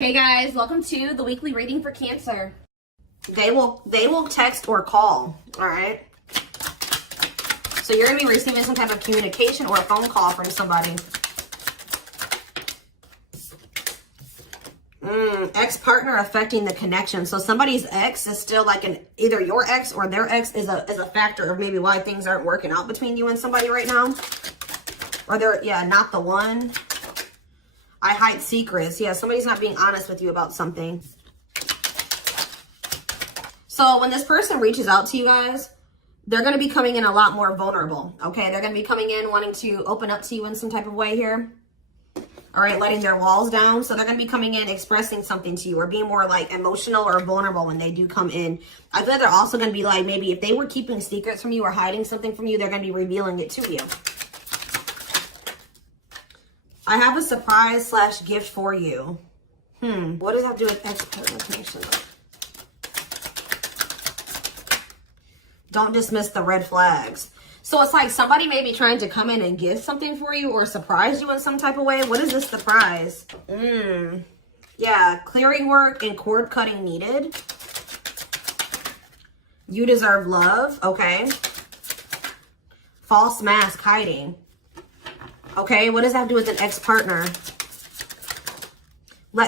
Hey guys, welcome to the weekly reading for Cancer. They will text or call, all right? So you're going to be receiving some type of communication or a phone call from somebody. Ex-partner affecting the connection. So somebody's ex is still like either your ex or their ex is a factor of maybe why things aren't working out between you and somebody right now. Or they're, not the one. I hide secrets. Yeah, somebody's not being honest with you about something. So when this person reaches out to you guys, they're going to be coming in a lot more vulnerable, okay? They're going to be coming in wanting to open up to you in some type of way here. All right, letting their walls down. So they're going to be coming in expressing something to you or being more like emotional or vulnerable when they do come in. I feel like they're also going to be like, maybe if they were keeping secrets from you or hiding something from you, they're going to be revealing it to you. I have a surprise / gift for you. What does that have to do with ex-partner connection? Don't dismiss the red flags. So it's like somebody may be trying to come in and give something for you or surprise you in some type of way. What is this surprise? Yeah, clearing work and cord cutting needed. You deserve love. Okay. False mask hiding. Okay, what does that have to do with an ex-partner?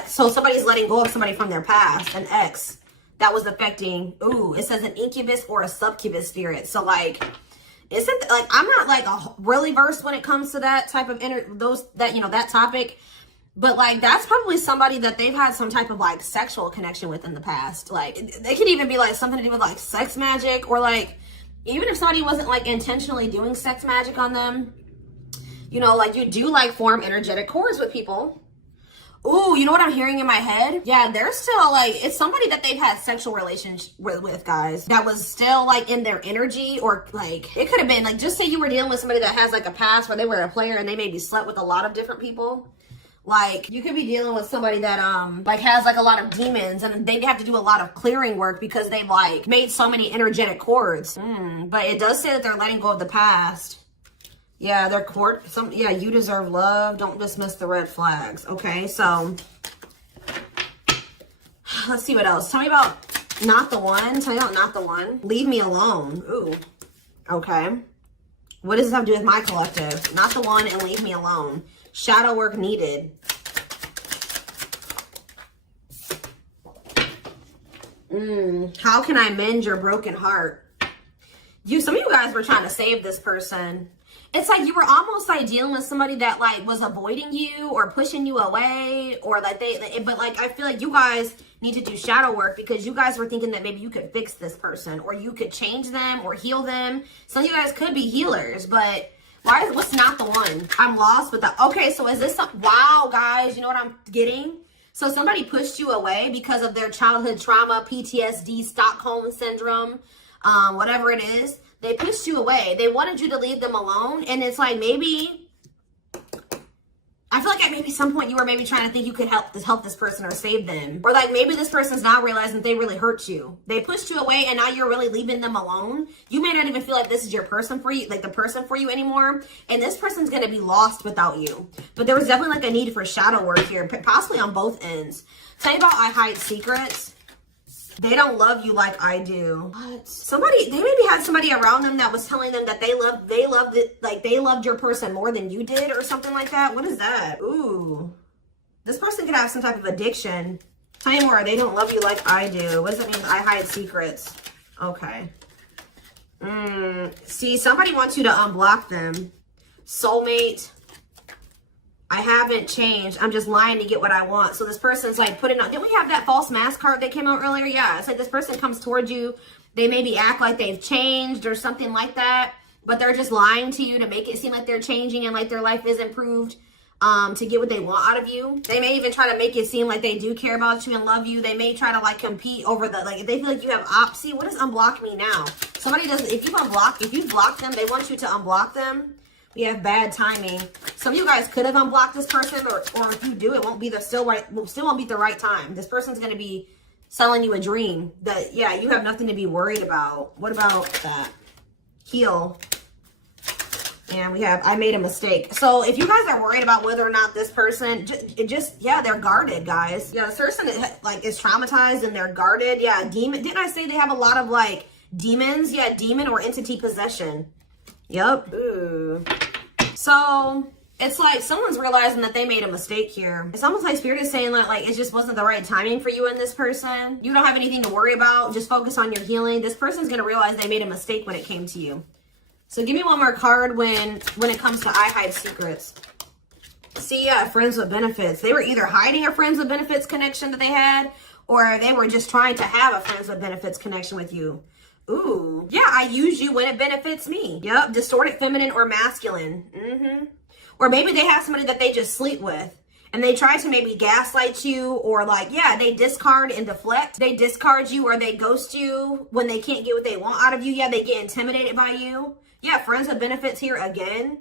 So somebody's letting go of somebody from their past, an ex that was affecting. Ooh, it says an incubus or a succubus spirit. So like, isn't like I'm not like really versed when it comes to that type of that topic, but like that's probably somebody that they've had some type of like sexual connection with in the past. Like they could even be like something to do with like sex magic, or like even if somebody wasn't like intentionally doing sex magic on them. You know, like you do like form energetic cords with people. Ooh, you know what I'm hearing in my head? Yeah, they're still like, it's somebody that they've had sexual relations with, guys. That was still like in their energy, or like, it could have been like, just say you were dealing with somebody that has like a past where they were a player and they maybe slept with a lot of different people. Like you could be dealing with somebody that like has like a lot of demons, and they have to do a lot of clearing work because they've like made so many energetic cords. But it does say that they're letting go of the past. Yeah, they're you deserve love. Don't dismiss the red flags. Okay, so let's see what else. Tell me about not the one. Tell me about not the one. Leave me alone. Ooh, okay. What does this have to do with my collective? Not the one and leave me alone. Shadow work needed. How can I mend your broken heart? Some of you guys were trying to save this person. It's like you were almost like dealing with somebody that like was avoiding you or pushing you away, or like but like I feel like you guys need to do shadow work because you guys were thinking that maybe you could fix this person or you could change them or heal them. Some of you guys could be healers, but what's not the one? I'm lost with that. Okay, so is this wow, guys, you know what I'm getting? So somebody pushed you away because of their childhood trauma, PTSD, Stockholm syndrome, whatever it is. They pushed you away. They wanted you to leave them alone. And it's like maybe, I feel like at maybe some point you were maybe trying to think you could help this person or save them. Or like maybe this person's not realizing that they really hurt you. They pushed you away and now you're really leaving them alone. You may not even feel like this is your person for you, like the person for you anymore. And this person's going to be lost without you. But there was definitely like a need for shadow work here, possibly on both ends. Tell you about I hide secrets. They don't love you like I do. What? They maybe had somebody around them that was telling them that they loved your person more than you did or something like that. What is that? Ooh. This person could have some type of addiction. Tell me more. They don't love you like I do. What does it mean? I hide secrets. Okay. See, somebody wants you to unblock them. Soulmate. I haven't changed. I'm just lying to get what I want. So this person's like putting on. Didn't we have that false mask card that came out earlier? Yeah. It's like this person comes towards you. They maybe act like they've changed or something like that. But they're just lying to you to make it seem like they're changing and like their life is improved to get what they want out of you. They may even try to make it seem like they do care about you and love you. They may try to like compete over if they feel like you have see, what does unblock me now? Somebody doesn't, if you block them, they want you to unblock them. We have bad timing. Some of you guys could have unblocked this person, or if you do, it won't be still won't be the right time. This person's going to be selling you a dream that, yeah, you have nothing to be worried about. What about that? Heal. And we have, I made a mistake. So if you guys are worried about whether or not this person, yeah, they're guarded, guys. Yeah, this person is traumatized and they're guarded. Yeah, demon. Didn't I say they have a lot of like demons? Yeah, demon or entity possession. Yep. Ooh. So it's like someone's realizing that they made a mistake here. It's almost like Spirit is saying that like it just wasn't the right timing for you and this person. You don't have anything to worry about. Just focus on your healing. This person's going to realize they made a mistake when it came to you. So give me one more card when it comes to I hide secrets. See, yeah, friends with benefits. They were either hiding a friends with benefits connection that they had, or they were just trying to have a friends with benefits connection with you. Ooh, yeah, I use you when it benefits me. Yep, distorted feminine or masculine. Or maybe they have somebody that they just sleep with. And they try to maybe gaslight you, or like, yeah, they discard and deflect. They discard you or they ghost you when they can't get what they want out of you. Yeah, they get intimidated by you. Yeah, friends with benefits here again.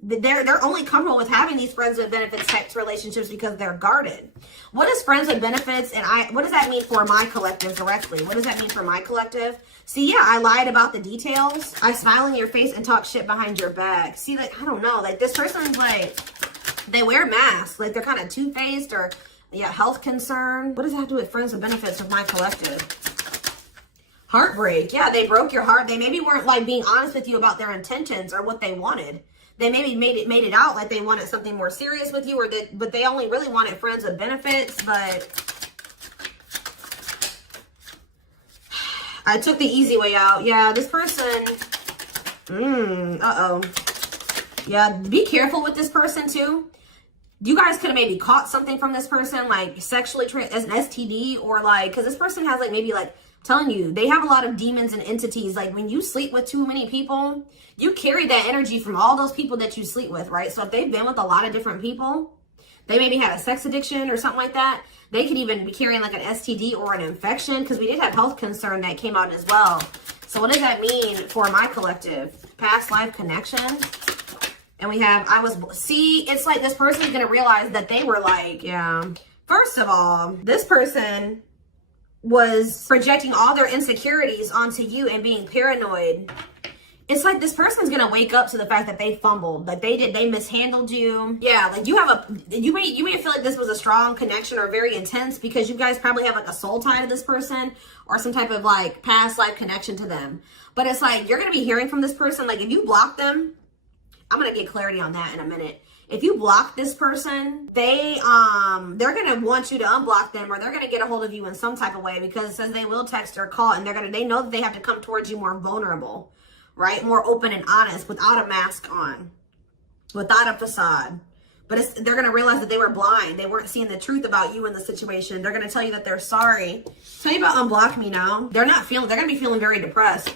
They're only comfortable with having these friends with benefits type relationships because they're guarded. What is friends with benefits and what does that mean for my collective directly? What does that mean for my collective? See, yeah, I lied about the details. I smile in your face and talk shit behind your back. See, like, I don't know. Like, this person's like, they wear masks. Like, they're kind of two-faced or, yeah, health concern. What does that have to do with friends with benefits with my collective? Heartbreak. Yeah, they broke your heart. They maybe weren't like being honest with you about their intentions or what they wanted. They maybe made it out like they wanted something more serious with you, but they only really wanted friends with benefits. But I took the easy way out. Yeah, this person. Yeah, be careful with this person too. You guys could have maybe caught something from this person, like sexually as an STD, or like, because this person has like maybe like, telling you, they have a lot of demons and entities. Like when you sleep with too many people, you carry that energy from all those people that you sleep with, right? So if they've been with a lot of different people, they maybe had a sex addiction or something like that. They could even be carrying like an STD or an infection, because we did have health concern that came out as well. So what does that mean for my collective? Past life connection. And we have, see, it's like this person's going to realize that they were like, yeah. First of all, this person was projecting all their insecurities onto you and being paranoid. It's like this person's gonna wake up to the fact that they fumbled, like they mishandled you. Yeah, like you may feel like this was a strong connection or very intense because you guys probably have like a soul tie to this person or some type of like past life connection to them. But it's like you're gonna be hearing from this person. Like if you block them, I'm gonna get clarity on that in a minute. If you block this person, they're gonna want you to unblock them, or they're gonna get a hold of you in some type of way, because it says they will text or call, and they know that they have to come towards you more vulnerable, right? More open and honest, without a mask on, without a facade. But they're gonna realize that they were blind. They weren't seeing the truth about you in the situation. They're gonna tell you that they're sorry. Tell me about unblock me now. They're gonna be feeling very depressed.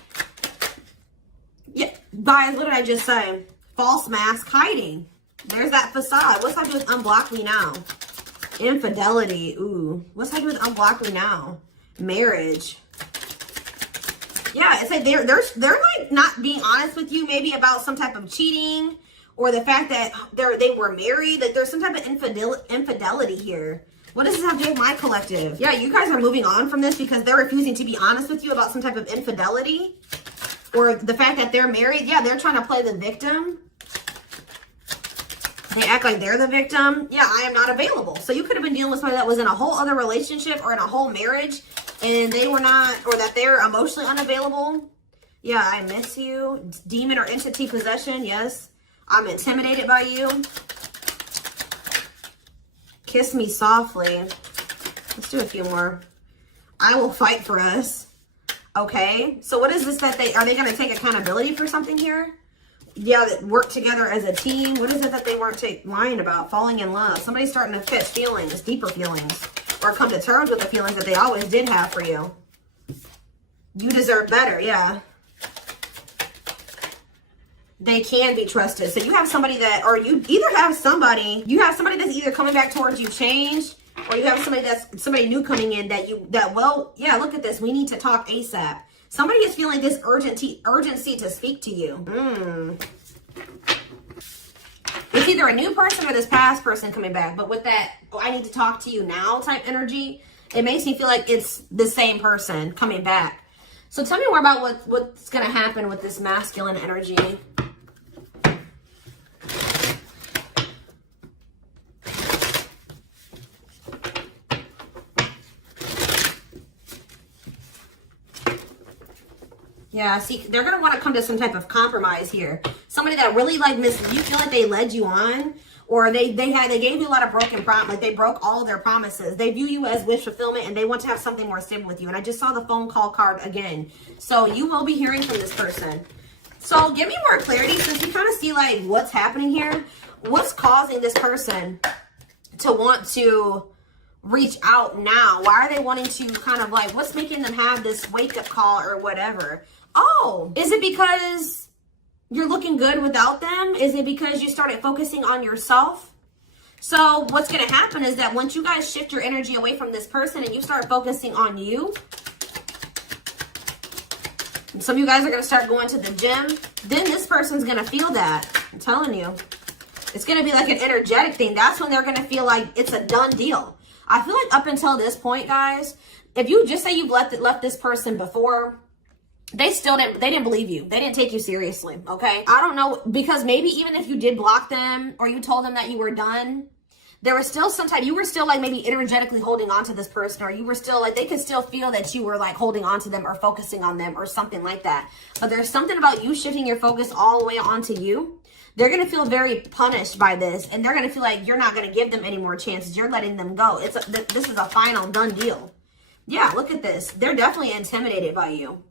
Yeah, guys, what did I just say? False mask hiding. There's that facade. What's that do with unblock me now? Infidelity. Ooh. What's that do with unblock me now? Marriage. Yeah, it's like they're like not being honest with you, maybe about some type of cheating, or the fact that they were married. That there's some type of infidelity here. What does this have to do with my collective? Yeah, you guys are moving on from this because they're refusing to be honest with you about some type of infidelity, or the fact that they're married. Yeah, they're trying to play the victim. They act like they're the victim. Yeah, I am not available. So you could have been dealing with somebody that was in a whole other relationship or in a whole marriage, and they were not, or that they're emotionally unavailable. Yeah, I miss you. Demon or entity possession. Yes, I'm intimidated by you. Kiss me softly. Let's do a few more. I will fight for us. Okay, so what is this that are they going to take accountability for something here? Yeah, that work together as a team. What is it that they weren't lying about? Falling in love. Somebody's starting to catch feelings, deeper feelings, or come to terms with the feelings that they always did have for you. You deserve better, yeah. They can be trusted. So you have somebody that, or you have somebody that's either coming back towards you changed, or you have somebody new coming in well, yeah, look at this. We need to talk ASAP. Somebody is feeling this urgency to speak to you. It's either a new person or this past person coming back. But with that, I need to talk to you now type energy, it makes me feel like it's the same person coming back. So tell me more about what's going to happen with this masculine energy. Yeah, see, they're going to want to come to some type of compromise here. Somebody that really like you feel like they led you on, or they gave you a lot of broken promise, like they broke all of their promises. They view you as wish fulfillment, and they want to have something more stable with you. And I just saw the phone call card again. So you will be hearing from this person. So give me more clarity, since you kind of see like what's happening here. What's causing this person to want to reach out now? Why are they wanting to kind of like, what's making them have this wake up call or whatever? Oh, is it because you're looking good without them? Is it because you started focusing on yourself? So what's going to happen is that once you guys shift your energy away from this person and you start focusing on you, some of you guys are going to start going to the gym, then this person's going to feel that. I'm telling you. It's going to be like an energetic thing. That's when they're going to feel like it's a done deal. I feel like up until this point, guys, if you just say you've left this person before, they didn't believe you. They didn't take you seriously, okay? I don't know, because maybe even if you did block them or you told them that you were done, there was still you were still like maybe energetically holding on to this person, or you were still like, they could still feel that you were like holding on to them or focusing on them or something like that. But there's something about you shifting your focus all the way onto you. They're going to feel very punished by this, and they're going to feel like you're not going to give them any more chances. You're letting them go. This is a final done deal. Yeah, look at this. They're definitely intimidated by you.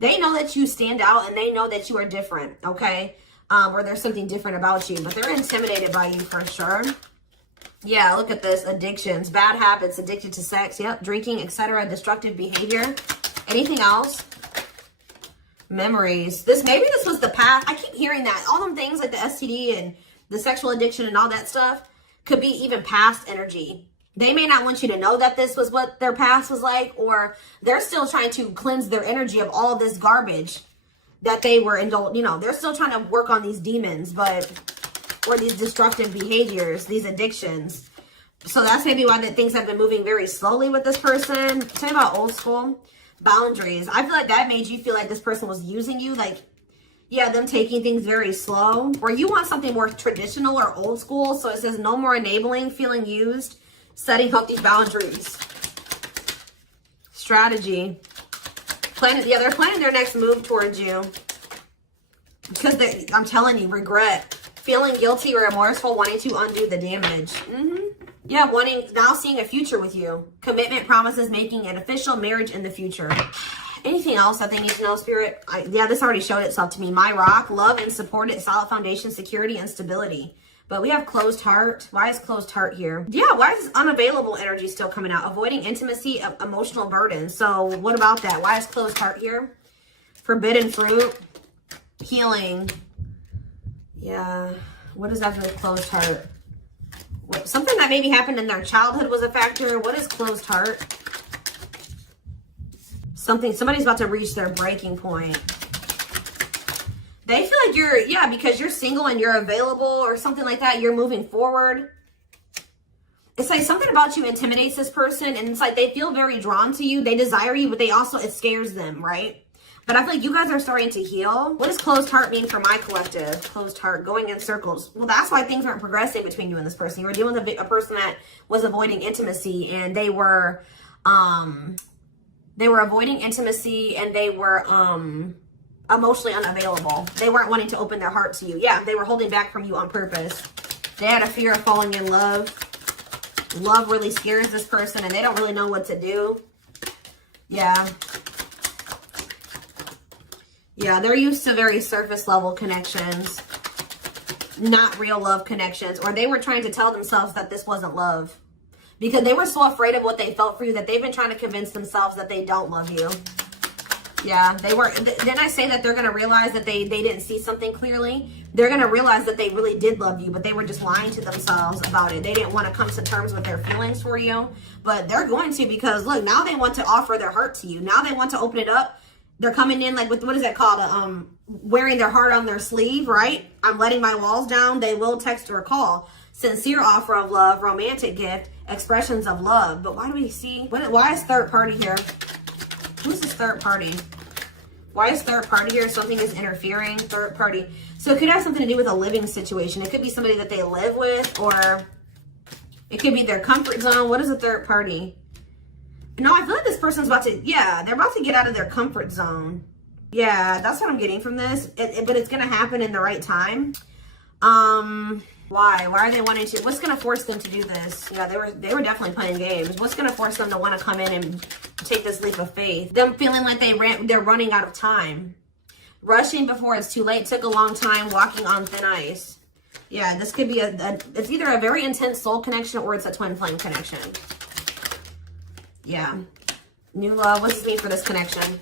They know that you stand out, and they know that you are different, okay? Or there's something different about you, but they're intimidated by you for sure. Yeah, look at this. Addictions, bad habits, addicted to sex, yep, drinking, etc., destructive behavior. Anything else? Memories. Maybe this was the past. I keep hearing that. All them things like the STD and the sexual addiction and all that stuff could be even past energy. They may not want you to know that this was what their past was like, or they're still trying to cleanse their energy of all this garbage that they were indulged. You know, they're still trying to work on these demons, or these destructive behaviors, these addictions. So that's maybe why things have been moving very slowly with this person. Tell me about old school boundaries. I feel like that made you feel like this person was using you, like, yeah, them taking things very slow. Or you want something more traditional or old school. So it says no more enabling, feeling used, setting up these boundaries. Strategy. They're planning their next move towards you. Because I'm telling you, regret. Feeling guilty or remorseful, wanting to undo the damage. Yeah, now seeing a future with you. Commitment, promises, making an official marriage in the future. Anything else that they need to know, Spirit? Yeah, this already showed itself to me. My rock, love and supported, solid foundation, security, and stability. But we have closed heart. Why is closed heart here? Yeah, why is this unavailable energy still coming out? Avoiding intimacy, emotional burden. So what about that? Why is closed heart here? Forbidden fruit, healing. Yeah, what is that with closed heart? Something that maybe happened in their childhood was a factor. What is closed heart? Somebody's about to reach their breaking point. They feel like because you're single and you're available or something like that, you're moving forward. It's like something about you intimidates this person, and it's like they feel very drawn to you. They desire you, but it scares them, right? But I feel like you guys are starting to heal. What does closed heart mean for my collective? Closed heart, going in circles. Well, that's why things aren't progressing between you and this person. You were dealing with a person that was avoiding intimacy, and they were avoiding intimacy, and they were emotionally unavailable. They weren't wanting to open their heart to you. Yeah, they were holding back from you on purpose. They had a fear of falling in love. Love really scares this person, and they don't really know what to do. Yeah. Yeah, they're used to very surface level connections, not real love connections. Or they were trying to tell themselves that this wasn't love because they were so afraid of what they felt for you that they've been trying to convince themselves that they don't love you. Yeah, they were. Then I say that they're going to realize that they didn't see something clearly. They're going to realize that they really did love you, but they were just lying to themselves about it. They didn't want to come to terms with their feelings for you, but they're going to, because look, now they want to offer their heart to you. Now they want to open it up. They're coming in like with, what is that called? Wearing their heart on their sleeve, right? I'm letting my walls down. They will text or call. Sincere offer of love, romantic gift, expressions of love. But why do we see, why is third party here? Who's this third party? Why is third party here? Something is interfering, third party. So it could have something to do with a living situation. It could be somebody that they live with, or it could be their comfort zone. What is a third party? No, I feel like this person's about to, they're about to get out of their comfort zone. Yeah, that's what I'm getting from this. But it's going to happen in the right time. Why? Why are they wanting to? What's going to force them to do this? Yeah, they were definitely playing games. What's going to force them to want to come in and take this leap of faith? Them feeling like they're running out of time. Rushing before it's too late. Took a long time. Walking on thin ice. Yeah, this could be it's either a very intense soul connection or it's a twin flame connection. Yeah. New love. What's this mean for this connection?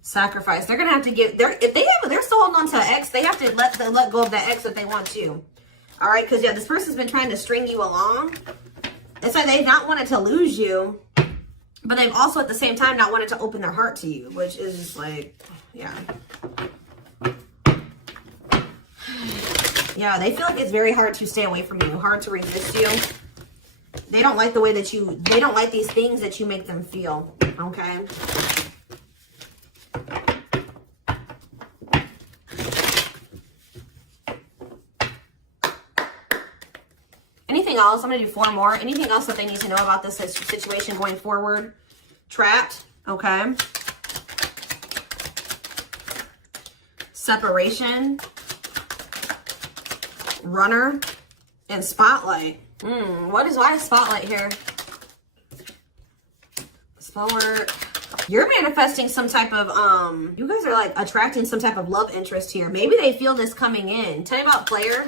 Sacrifice. They're gonna have to give. They're still holding on to an ex. They have to let go of that ex if they want to. All right, because yeah, this person's been trying to string you along. It's like they've not wanted to lose you, but they've also at the same time not wanted to open their heart to you, which is just like, yeah. Yeah, they feel like it's very hard to stay away from you, hard to resist you. They don't like the way that they don't like these things that you make them feel, okay? Anything else? I'm going to do 4 more. Anything else that they need to know about this situation going forward? Trapped, okay? Separation. Runner. And spotlight. Why is spotlight here? Spotlight. You're manifesting some type of, you guys are like attracting some type of love interest here. Maybe they feel this coming in. Tell me about player.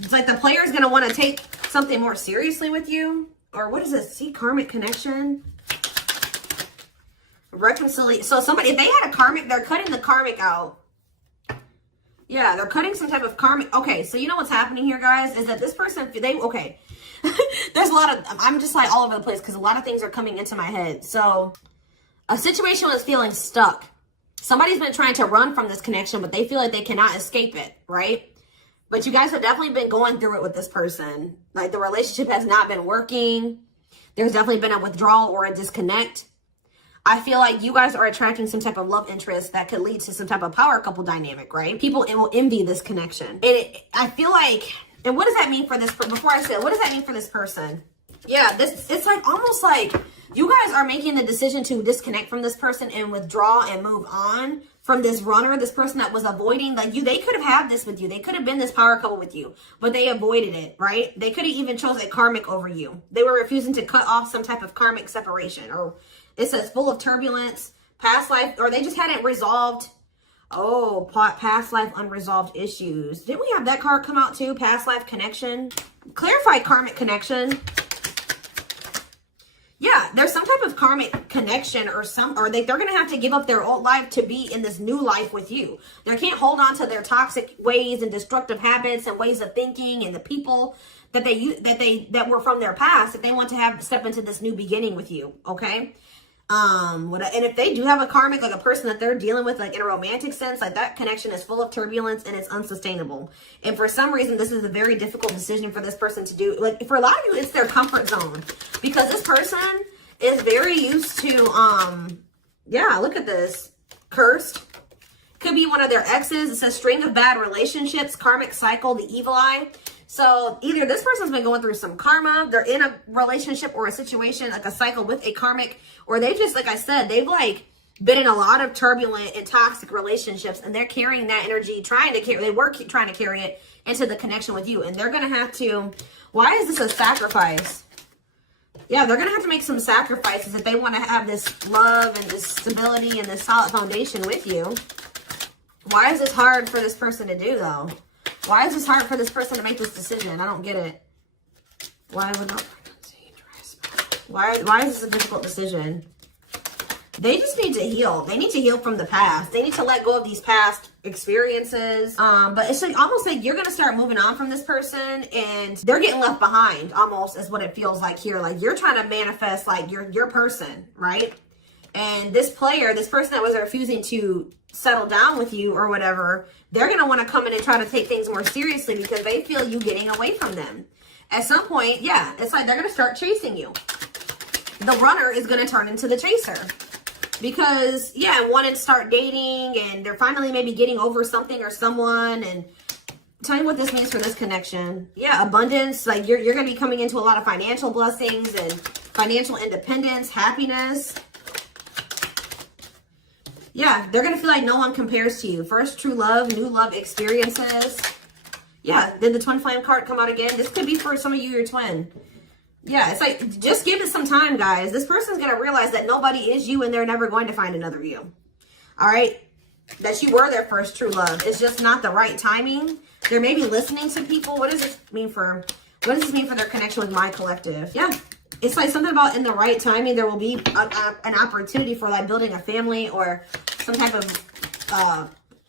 It's like the player is going to want to take something more seriously with you. Or what is this? See, karmic connection. Reconciliation. So somebody, if they had a karmic, they're cutting the karmic out. Yeah, they're cutting some type of karmic. Okay, so you know what's happening here, guys, is that this person, okay. There's a lot of, I'm just like all over the place because a lot of things are coming into my head. So a situation was feeling stuck. Somebody's been trying to run from this connection, but they feel like they cannot escape it, right? But you guys have definitely been going through it with this person. Like the relationship has not been working. There's definitely been a withdrawal or a disconnect. I feel like you guys are attracting some type of love interest that could lead to some type of power couple dynamic, right? People will envy this connection. I feel like, and what does that mean for this, before I say it, what does that mean for this person? Yeah, it's like almost like you guys are making the decision to disconnect from this person and withdraw and move on from this runner, this person that was avoiding, like they could have had this with you. They could have been this power couple with you, but they avoided it, right? They could have even chose a karmic over you. They were refusing to cut off some type of karmic separation, or it says full of turbulence, past life, or they just hadn't resolved. Oh, past life unresolved issues. Didn't we have that card come out too? Past life connection. Clarify karmic connection. Yeah, there's some type of karmic connection or they're going to have to give up their old life to be in this new life with you. They can't hold on to their toxic ways and destructive habits and ways of thinking and the people that were from their past if they want to step into this new beginning with you, okay? And if they do have a karmic, like a person that they're dealing with, like in a romantic sense, like that connection is full of turbulence and it's unsustainable. And for some reason, this is a very difficult decision for this person to do. Like for a lot of you, it's their comfort zone because this person is very used to, yeah, look at this. Cursed. Could be one of their exes. It says string of bad relationships, karmic cycle, the evil eye. So either this person's been going through some karma, they're in a relationship or a situation, like a cycle with a karmic, or they just, like I said, they've like been in a lot of turbulent and toxic relationships and they're carrying that energy, trying to carry it into the connection with you. And they're going to have to, why is this a sacrifice? Yeah, they're going to have to make some sacrifices if they want to have this love and this stability and this solid foundation with you. Why is this hard for this person to do though? Why is this hard for this person to make this decision? I don't get it. Why is this a difficult decision? They just need to heal. They need to heal from the past. They need to let go of these past experiences. But it's like almost like you're going to start moving on from this person and they're getting left behind almost is what it feels like here. Like you're trying to manifest like your person, right? And this person that was refusing to settle down with you or whatever, they're going to want to come in and try to take things more seriously because they feel you getting away from them. At some point, yeah, it's like they're going to start chasing you. The runner is going to turn into the chaser because, yeah, wanting to start dating and they're finally maybe getting over something or someone. And tell me what this means for this connection. Yeah, abundance. Like you're going to be coming into a lot of financial blessings and financial independence, happiness. Yeah, they're going to feel like no one compares to you. First true love, new love experiences. Yeah, did the twin flame card come out again? This could be for some of you, your twin. Yeah, it's like, just give it some time, guys. This person's going to realize that nobody is you and they're never going to find another you. All right? That you were their first true love. It's just not the right timing. They're maybe listening to people. What does this mean for their connection with my collective? Yeah. It's like something about in the right timing, there will be an opportunity for like building a family or some type of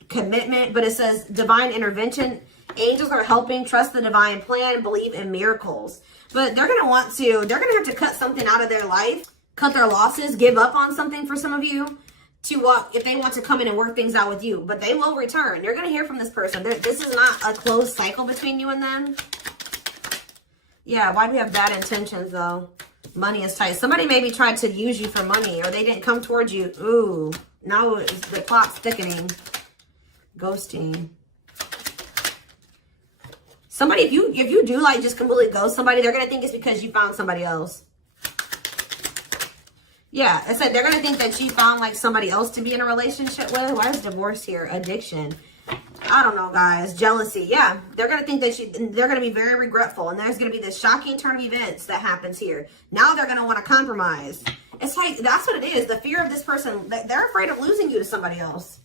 commitment. But it says divine intervention. Angels are helping, trust the divine plan, believe in miracles. But they're going to have to cut something out of their life, cut their losses, give up on something for some of you if they want to come in and work things out with you. But they will return. You're going to hear from this person. This is not a closed cycle between you and them. Yeah, why do we have bad intentions, though? Money is tight. Somebody maybe tried to use you for money, or they didn't come towards you. Ooh, now the plot's thickening. Ghosting. Somebody, if you do like just completely ghost somebody, they're going to think it's because you found somebody else. Yeah, I said they're going to think that you found like somebody else to be in a relationship with. Why is divorce here? Addiction. I don't know, guys. Jealousy. Yeah, they're going to think that they're going to be very regretful. And there's going to be this shocking turn of events that happens here. Now they're going to want to compromise. It's like, that's what it is. The fear of this person, they're afraid of losing you to somebody else.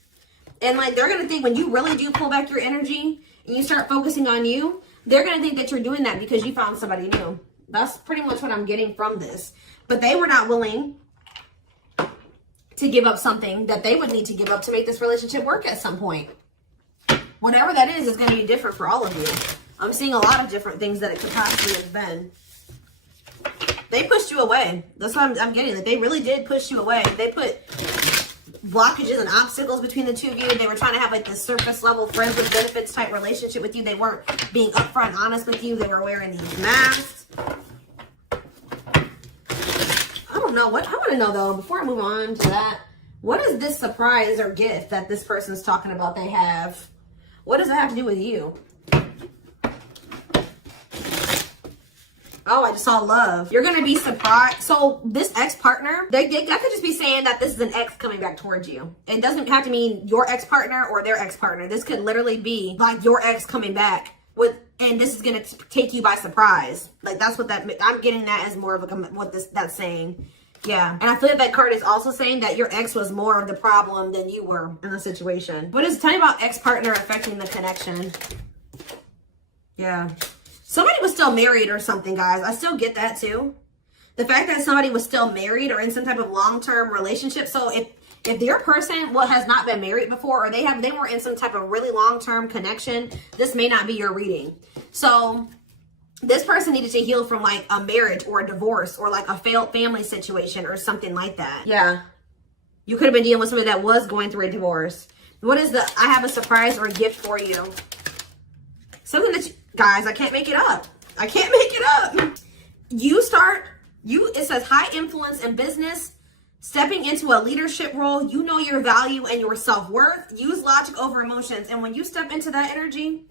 And like, they're going to think when you really do pull back your energy and you start focusing on you, they're going to think that you're doing that because you found somebody new. That's pretty much what I'm getting from this. But they were not willing to give up something that they would need to give up to make this relationship work at some point. Whatever that is going to be different for all of you. I'm seeing a lot of different things that it could possibly have been. They pushed you away. That's what I'm getting. That they really did push you away. They put blockages and obstacles between the two of you. They were trying to have like this surface level friends with benefits type relationship with you. They weren't being upfront and honest with you. They were wearing these masks. I don't know. I want to know though, before I move on to that, what is this surprise or gift that this person's talking about they have? What does it have to do with you? Oh, I just saw love. You're going to be surprised. So this ex-partner, they could just be saying that this is an ex coming back towards you. It doesn't have to mean your ex-partner or their ex-partner. This could literally be like your ex coming back and this is going to take you by surprise. Like that's what I'm getting that as more of that's saying. Yeah. And I feel like that card is also saying that your ex was more of the problem than you were in the situation. What is, tell me about ex-partner affecting the connection? Yeah. Somebody was still married or something, guys. I still get that too. The fact that somebody was still married or in some type of long-term relationship. So if your person has not been married before, or they were in some type of really long-term connection, this may not be your reading. So this person needed to heal from like a marriage or a divorce or like a failed family situation or something like that. Yeah. You could have been dealing with somebody that was going through a divorce. What is I have a surprise or a gift for you. Something that guys, I can't make it up. I can't make it up. It says high influence in business, stepping into a leadership role. You know your value and your self-worth. Use logic over emotions. And when you step into that energy,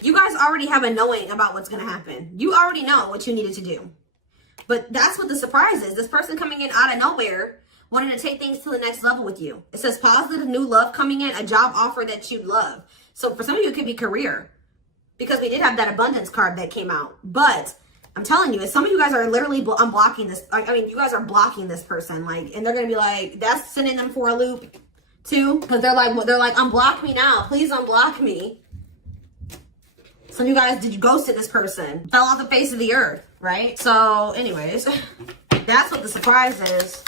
you guys already have a knowing about what's going to happen. You already know what you needed to do. But that's what the surprise is. This person coming in out of nowhere, wanting to take things to the next level with you. It says positive new love coming in, a job offer that you love. So for some of you, it could be career. Because we did have that abundance card that came out. But I'm telling you, some of you guys are literally unblocking this. I mean, you guys are blocking this person. Like, and they're going to be like, that's sending them for a loop too. Because they're like, unblock me now. Please unblock me. Some of you guys ghosted this person. Fell off the face of the earth, right? So anyways, that's what the surprise is.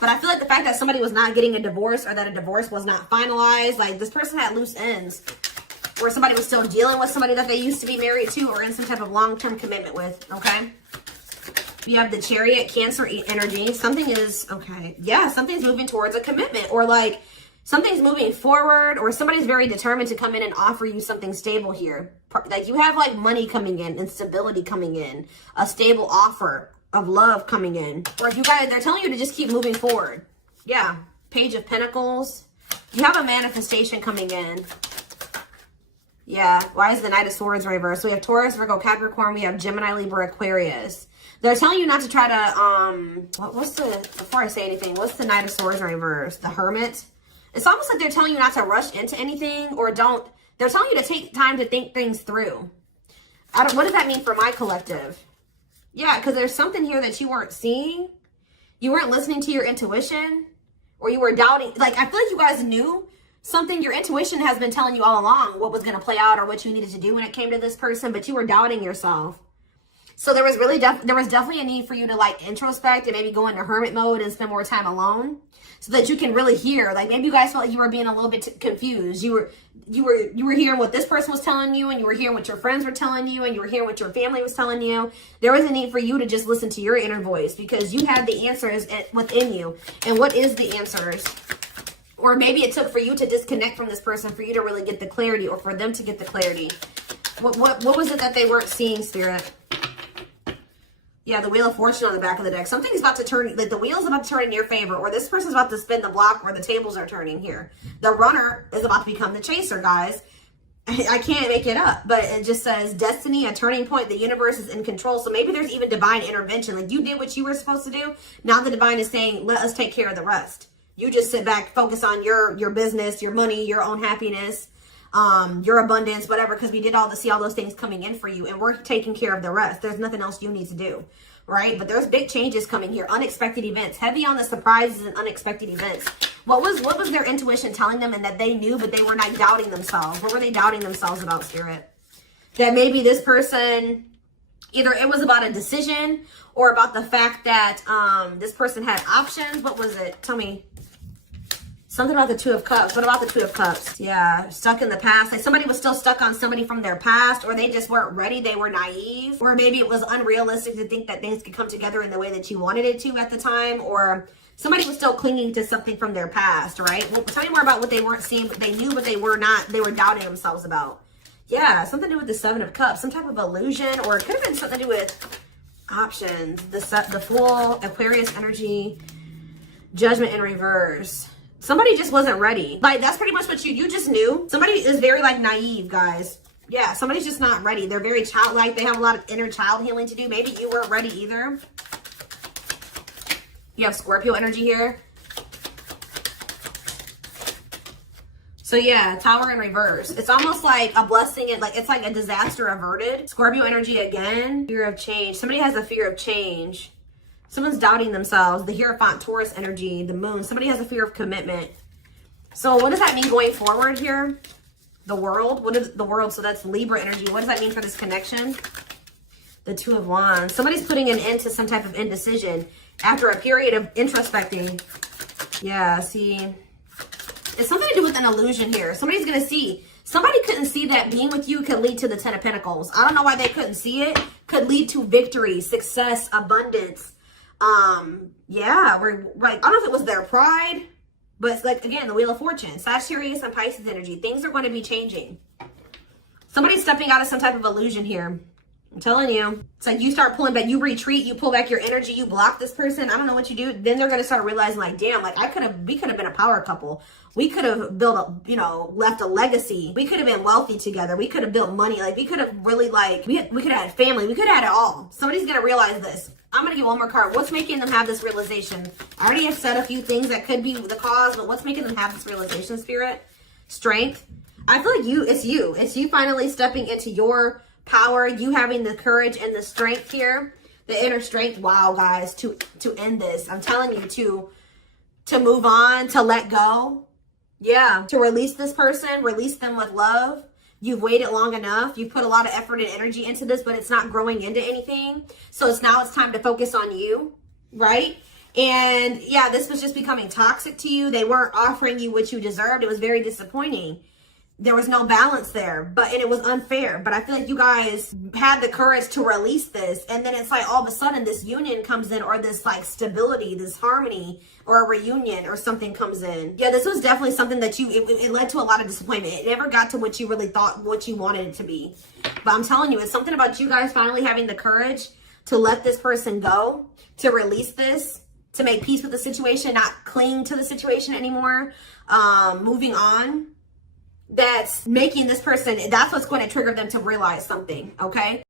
But I feel like the fact that somebody was not getting a divorce or that a divorce was not finalized, like this person had loose ends. Or somebody was still dealing with somebody that they used to be married to or in some type of long-term commitment with, okay? You have the Chariot, Cancer energy. Something is, okay, yeah, something's moving towards a commitment or like something's moving forward or somebody's very determined to come in and offer you something stable here. Like you have like money coming in and stability coming in, a stable offer of love coming in. Or if you guys, they're telling you to just keep moving forward. Yeah, Page of Pentacles. You have a manifestation coming in. Yeah, why is the Knight of Swords reversed? We have Taurus, Virgo, Capricorn. We have Gemini, Libra, Aquarius. They're telling you not to try to, before I say anything, what's the Knight of Swords reversed? The Hermit? It's almost like they're telling you not to rush into anything they're telling you to take time to think things through. What does that mean for my collective? Yeah, because there's something here that you weren't seeing. You weren't listening to your intuition, or you were doubting. Like, I feel like you guys knew something. Your intuition has been telling you all along what was going to play out or what you needed to do when it came to this person, but you were doubting yourself. So there was really there was definitely a need for you to like introspect and maybe go into hermit mode and spend more time alone so that you can really hear. Like, maybe you guys felt like you were being a little bit confused. You were hearing what this person was telling you, and you were hearing what your friends were telling you, and you were hearing what your family was telling you. There was a need for you to just listen to your inner voice because you had the answers within you. And what is the answers? Or maybe it took for you to disconnect from this person for you to really get the clarity, or for them to get the clarity. What was it that they weren't seeing, Spirit? Yeah, the Wheel of Fortune on the back of the deck. Something's about to turn, like the wheel's about to turn in your favor, or this person's about to spin the block where the tables are turning here. The runner is about to become the chaser, guys. I can't make it up, but it just says destiny, a turning point. The universe is in control. So maybe there's even divine intervention. Like, you did what you were supposed to do. Now the divine is saying, let us take care of the rest. You just sit back, focus on your business, your money, your own happiness, your abundance, whatever, because we did see all those things coming in for you, and we're taking care of the rest. There's nothing else you need to do, right? But there's big changes coming here, unexpected events, heavy on the surprises and unexpected events. What was their intuition telling them, and that they knew, but they were not doubting themselves? What were they doubting themselves about, Spirit? That maybe this person, either it was about a decision or about the fact that this person had options. What was it? Tell me. Something about the Two of Cups. What about the Two of Cups? Yeah, stuck in the past. Like, somebody was still stuck on somebody from their past, or they just weren't ready. They were naive. Or maybe it was unrealistic to think that things could come together in the way that you wanted it to at the time. Or somebody was still clinging to something from their past, right? Well, tell me more about what they weren't seeing, but they knew, but they were not. They were doubting themselves about. Yeah, something to do with the Seven of Cups. Some type of illusion, or it could have been something to do with options. The Fool, Aquarius energy, Judgment in reverse. Somebody just wasn't ready. Like, that's pretty much what you just knew. Somebody is very, like, naive, guys. Yeah, somebody's just not ready. They're very childlike. They have a lot of inner child healing to do. Maybe you weren't ready either. You have Scorpio energy here. So, yeah, Tower in reverse. It's almost like a blessing. It's like a disaster averted. Scorpio energy again. Fear of change. Somebody has a fear of change. Someone's doubting themselves. The Hierophant, Taurus energy, the moon. Somebody has a fear of commitment. So what does that mean going forward here? The world. What is the world? So that's Libra energy. What does that mean for this connection? The Two of Wands. Somebody's putting an end to some type of indecision after a period of introspecting. Yeah, see. It's something to do with an illusion here. Somebody's going to see. Somebody couldn't see that being with you could lead to the Ten of Pentacles. I don't know why they couldn't see it. Could lead to victory, success, abundance. Yeah, we're like, I don't know if it was their pride, but it's like, again, the Wheel of Fortune, Sagittarius and Pisces energy. Things are going to be changing. Somebody's stepping out of some type of illusion here. I'm telling you. It's like you start pulling back, you retreat, you pull back your energy, you block this person. I don't know what you do. Then they're going to start realizing, like, damn, like we could have been a power couple. We could have built left a legacy. We could have been wealthy together. We could have built money. Like, we could have really, like, we could have had family. We could have had it all. Somebody's going to realize this. I'm going to get one more card. What's making them have this realization? I already have said a few things that could be the cause, but what's making them have this realization, Spirit? Strength. I feel like it's you. It's you finally stepping into your power. You having the courage and the strength here. The inner strength. Wow, guys, to end this. I'm telling you, to move on, to let go. Yeah, to release this person, release them with love. You've waited long enough. You've put a lot of effort and energy into this, but it's not growing into anything. So it's time to focus on you, right? And yeah, this was just becoming toxic to you. They weren't offering you what you deserved. It was very disappointing. There was no balance there, and it was unfair. But I feel like you guys had the courage to release this. And then it's like all of a sudden this union comes in, or this like stability, this harmony, or a reunion or something comes in. Yeah, this was definitely something that it led to a lot of disappointment. It never got to what you really thought, what you wanted it to be. But I'm telling you, it's something about you guys finally having the courage to let this person go, to release this, to make peace with the situation, not cling to the situation anymore, moving on. that's making this person, that's what's going to trigger them to realize something, okay?